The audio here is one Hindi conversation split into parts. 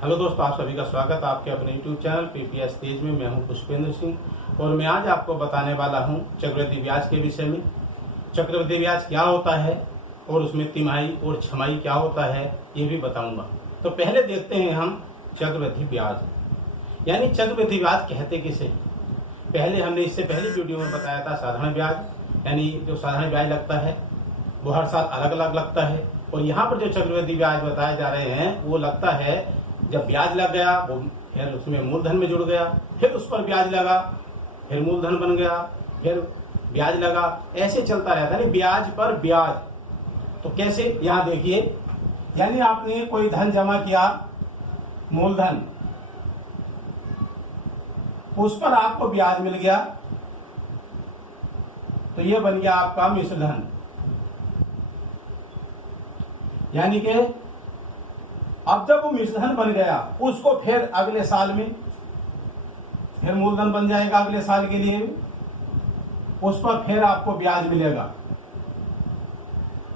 हेलो दोस्तों, आप सभी का स्वागत है आपके अपने YouTube चैनल पीपीएस तेज में। मैं हूं पुष्पेंद्र सिंह और मैं आज आपको बताने वाला हूं चक्रवृद्धि ब्याज के विषय में। चक्रवृद्धि ब्याज क्या होता है और उसमें तिमाही और छमाही क्या होता है ये भी बताऊंगा। तो पहले देखते हैं हम चक्रवृद्धि ब्याज यानी चक्रवृद्धि ब्याज कहते किसे। पहले हमने इससे पहले वीडियो में बताया था साधारण ब्याज, यानी जो साधारण ब्याज लगता है वो हर साल अलग अलग लगता है। और यहाँ पर जो चक्रवृद्धि ब्याज बताए जा रहे हैं वो लगता है जब ब्याज लग गया, वो फिर उसमें मूलधन में जुड़ गया, फिर उस पर ब्याज लगा, फिर मूलधन बन गया, फिर ब्याज लगा, ऐसे चलता रहता है ब्याज पर ब्याज। तो कैसे, यहाँ देखिए, यानी आपने कोई धन जमा किया मूलधन, उस पर आपको ब्याज मिल गया तो ये बन गया आपका मिश्र धन। यानी कि अब जब वो मिश्रधन बन गया उसको फिर अगले साल में फिर मूलधन बन जाएगा, अगले साल के लिए उस पर फिर आपको ब्याज मिलेगा।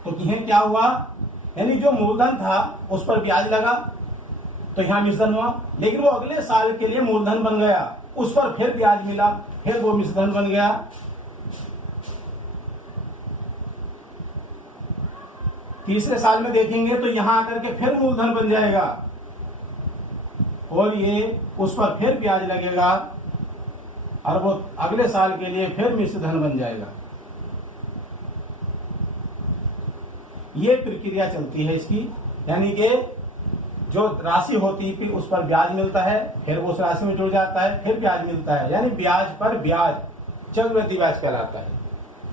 तो यह क्या हुआ, यानी जो मूलधन था उस पर ब्याज लगा तो यहां मिश्रधन हुआ, लेकिन वो अगले साल के लिए मूलधन बन गया, उस पर फिर ब्याज मिला, फिर वो मिश्रधन बन गया। तीसरे साल में देखेंगे तो यहां आकर के फिर मूलधन बन जाएगा और ये उस पर फिर ब्याज लगेगा और वो अगले साल के लिए फिर मिश्रधन बन जाएगा। ये प्रक्रिया चलती है इसकी, यानी कि जो राशि होती है उस पर ब्याज मिलता है, फिर उस राशि में जुड़ जाता है, फिर ब्याज मिलता है, यानी ब्याज पर ब्याज चक्रवृद्धि ब्याज कहलाता है।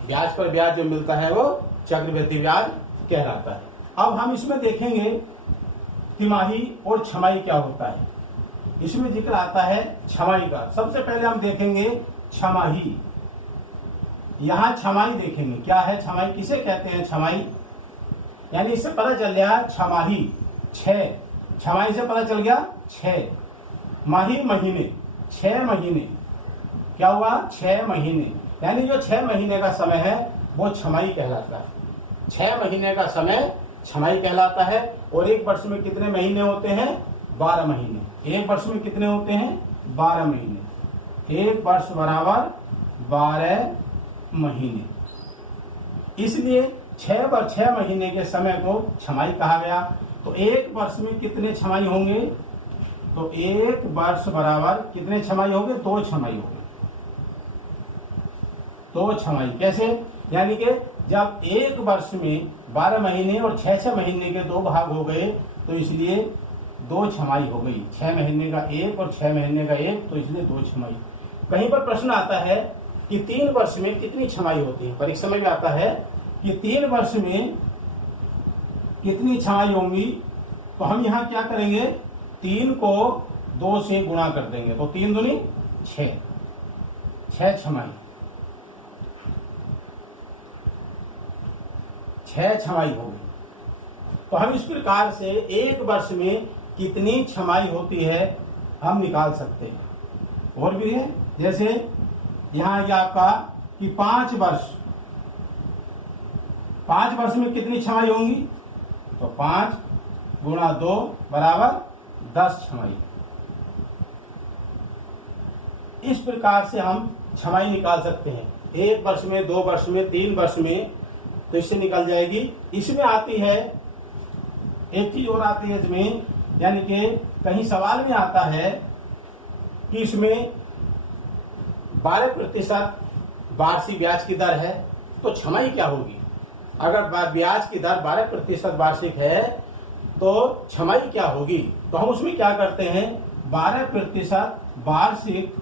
ब्याज पर ब्याज जो मिलता है वो चक्रवृद्धि ब्याज कहलाता है। अब हम इसमें देखेंगे तिमाही और छमाही क्या होता है। इसमें जिक्र आता है छमाही का। सबसे पहले हम देखेंगे छमाही। यहां छमाही देखेंगे, क्या है छमाही, किसे कहते हैं छमाही, यानी इससे पता चल गया छमाही 6, छमाही से पता चल गया 6 माही महीने, 6 महीने क्या हुआ, 6 महीने, यानी जो 6 महीने का समय है वो छमाही कहलाता है। 6 महीने का समय छमाही कहलाता है। और एक वर्ष में कितने महीने होते हैं, 12 महीने। एक वर्ष में कितने होते हैं, 12 महीने। एक वर्ष बराबर 12 महीने, इसलिए 6 महीने के समय को छमाही कहा गया। तो एक वर्ष में कितने छमाही होंगे, तो एक वर्ष बराबर कितने छमाही होंगे, 2 छमाही होंगे। 2 छमाही कैसे, यानी कि जब एक वर्ष में 12 महीने और 6 महीने के 2 भाग हो गए तो इसलिए 2 छमाही हो गई। 6 महीने का 1 और 6 महीने का 1, तो इसलिए 2 छमाही। कहीं पर प्रश्न आता है कि 3 वर्ष में कितनी छमाही होती है, परीक्षा में भी आता है कि 3 वर्ष में कितनी छमाही होंगी। तो हम यहाँ क्या करेंगे, 3 को 2 से गुणा कर देंगे, तो 3 दूनी 6, 6 छमाही, 6 छमाही हो गई। तो हम इस प्रकार से एक वर्ष में कितनी छमाही होती है हम निकाल सकते हैं। और भी है, जैसे यहां ये आपका कि 5 वर्ष में कितनी छमाही होंगी, तो 5 गुणा 2 बराबर 10 छमाही। इस प्रकार से हम छमाही निकाल सकते हैं, 1 वर्ष में, 2 वर्ष में, 3 वर्ष में, तो इससे निकल जाएगी। इसमें आती है एक चीज और आती है इसमें, यानी कि कहीं सवाल में आता है कि इसमें 12% वार्षिक ब्याज की दर है, तो छमाही क्या होगी। अगर ब्याज की दर 12% वार्षिक है तो छमाही क्या होगी। तो हम उसमें क्या करते हैं, 12% वार्षिक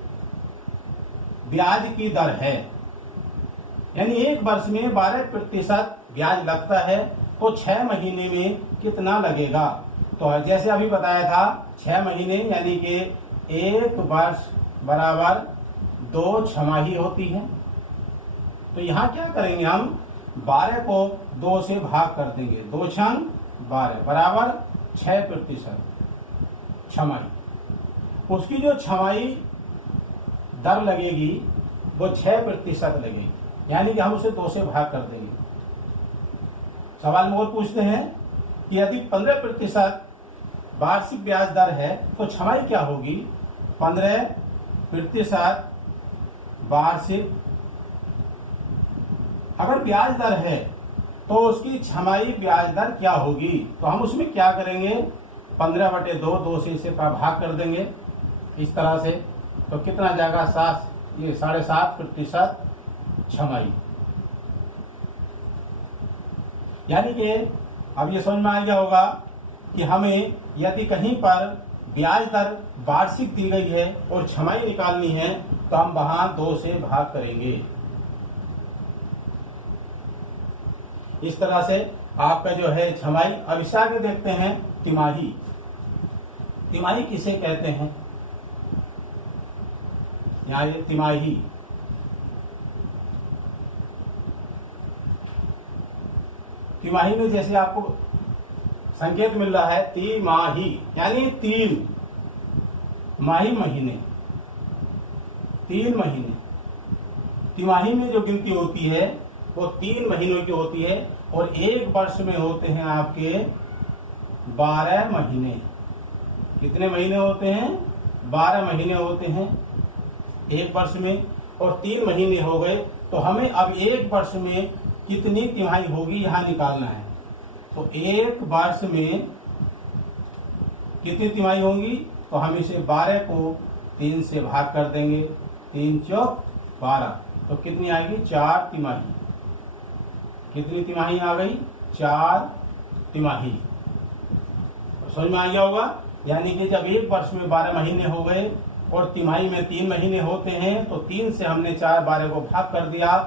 ब्याज की दर है, यानी एक वर्ष में 12% ब्याज लगता है, तो 6 महीने में कितना लगेगा। तो जैसे अभी बताया था 6 महीने, यानी कि एक वर्ष बराबर 2 छमाही होती है। तो यहाँ क्या करेंगे, हम 12 को 2 से भाग कर देंगे, 2 छंग 12 बराबर 6% छमाही। उसकी जो छमाही दर लगेगी वो 6% लगेगी, यानी कि हम उसे 2 से भाग कर देंगे। सवाल में और पूछते हैं कि यदि 15% वार्षिक ब्याज दर है तो छमाही क्या होगी? 15% वार्षिक। अगर ब्याज दर है तो उसकी छमाही ब्याज दर क्या होगी? तो हम उसमें क्या करेंगे? 15/2, 2 से इसे भाग कर देंगे इस तरह से। तो कितना जाएगा? 7.5% छमाही। यानी कि अब ये समझ में आ गया होगा कि हमें यदि कहीं पर ब्याज दर वार्षिक दी गई है और छमाही निकालनी है तो हम वहां 2 से भाग करेंगे। इस तरह से आपका जो है छमाही। अब इससे आगे देखते हैं तिमाही। तिमाही किसे कहते हैं? यहाँ ये तिमाही। तिमाही में जैसे आपको संकेत मिल रहा है तिमाही, यानी 3 माही महीने, 3 महीने। तिमाही में जो गिनती होती है वो 3 महीनों की होती है और एक वर्ष में होते हैं आपके 12 महीने। कितने महीने होते हैं? 12 महीने होते हैं एक वर्ष में, और 3 महीने हो गए। तो हमें अब एक वर्ष में कितनी तिमाही होगी यहां निकालना है। तो एक वर्ष में कितनी तिमाही होंगी? तो हम इसे 12 को 3 से भाग कर देंगे। 3 चौक 12, तो कितनी आएगी? 4 तिमाही। कितनी तिमाही आ गई? 4 तिमाही। समझ में आ गया होगा। यानी कि जब एक वर्ष में 12 महीने हो गए और तिमाही में 3 महीने होते हैं तो 3 से हमने 12 को भाग कर दिया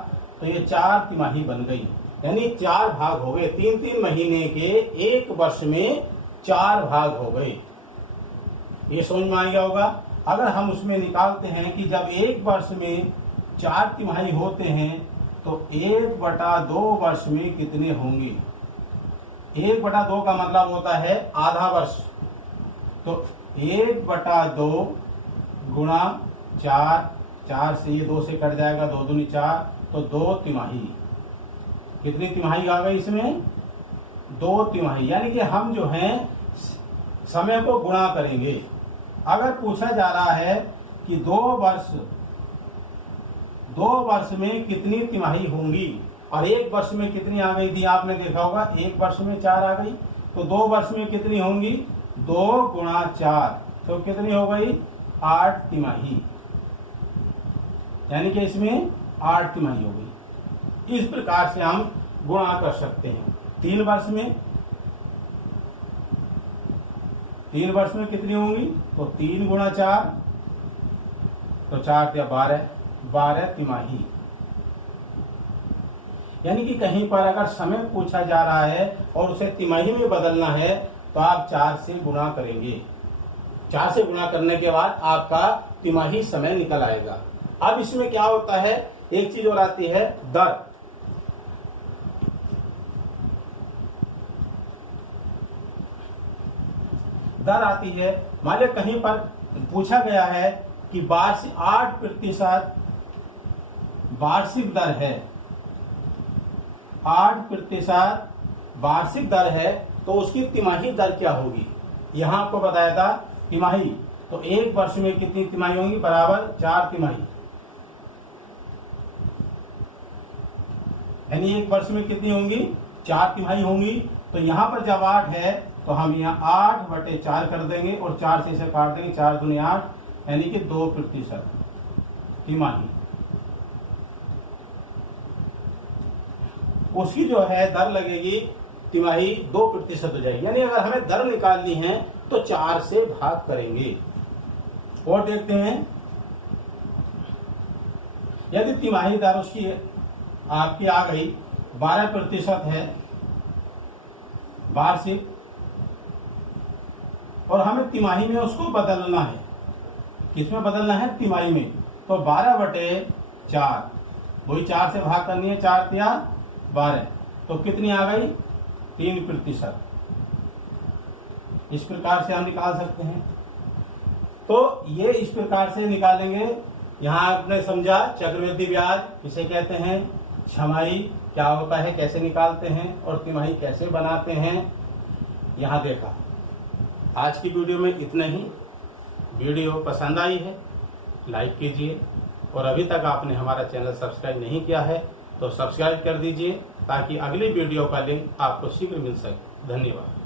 तो ये 4 तिमाही बन गई। यानी 4 भाग हो गए। 3 महीने के एक वर्ष में 4 भाग हो गए। ये समझ में आ गया होगा। अगर हम उसमें निकालते हैं कि जब एक वर्ष में 4 तिमाही होते हैं तो 1/2 वर्ष में कितने होंगे? 1/2 का मतलब होता है आधा वर्ष। तो 1/2 गुणा 4, 4 से ये 2 से कट जाएगा, 2 दूनी 4, तो 2 तिमाही। कितनी तिमाही आ गई इसमें? 2 तिमाही। यानी कि हम जो हैं समय को गुणा करेंगे। अगर पूछा जा रहा है कि 2 वर्ष में कितनी तिमाही होंगी और एक वर्ष में कितनी आ गई थी, आपने देखा होगा एक वर्ष में 4 आ गई, तो 2 वर्ष में कितनी होंगी? 2 गुणा 4, तो कितनी हो गई? 8 तिमाही। यानी कि इसमें 8 तिमाही हो गई। इस प्रकार से हम गुणा कर सकते हैं। 3 वर्ष में कितनी होंगी? तो 3 गुणा 4, तो 4 या 12 तिमाही। यानी कि कहीं पर अगर समय पूछा जा रहा है और उसे तिमाही में बदलना है तो आप 4 से गुणा करेंगे। 4 से गुणा करने के बाद आपका तिमाही समय निकल आएगा। अब इसमें क्या होता है? एक चीज और आती है दर। दर आती है। मान लो कहीं पर पूछा गया है कि 8% वार्षिक दर है, 8% वार्षिक दर है, तो उसकी तिमाही दर क्या होगी? यहां आपको बताया था तिमाही। तो एक वर्ष में कितनी तिमाही होंगी? बराबर 4 तिमाही। यानी एक वर्ष में कितनी होंगी? 4 तिमाही होंगी। तो यहां पर जब 8 है तो हम यहाँ 8/4 कर देंगे और 4 से इसे काट देंगे, 4 दूनी 8, यानी कि 2% तिमाही। उसकी जो है दर लगेगी तिमाही 2% हो जाएगी। यानी अगर हमें दर निकालनी है तो 4 से भाग करेंगे। और देखते हैं यदि तिमाही दर उसकी आपकी आ गई 12% है वार्षिक और हमें तिमाही में उसको बदलना है। किसमें बदलना है? तिमाही में। तो 12/4, वही 4 से भाग करनी है, 4 या 12, तो कितनी आ गई? 3%। इस प्रकार से हम निकाल सकते हैं। तो ये इस प्रकार से निकालेंगे। यहाँ आपने समझा चक्रवृद्धि ब्याज किसे कहते हैं, छमाही क्या होता है, कैसे निकालते हैं और तिमाही कैसे बनाते हैं, यहाँ देखा। आज की वीडियो में इतना ही। वीडियो पसंद आई है लाइक कीजिए, और अभी तक आपने हमारा चैनल सब्सक्राइब नहीं किया है तो सब्सक्राइब कर दीजिए, ताकि अगली वीडियो का लिंक आपको शीघ्र मिल सके। धन्यवाद।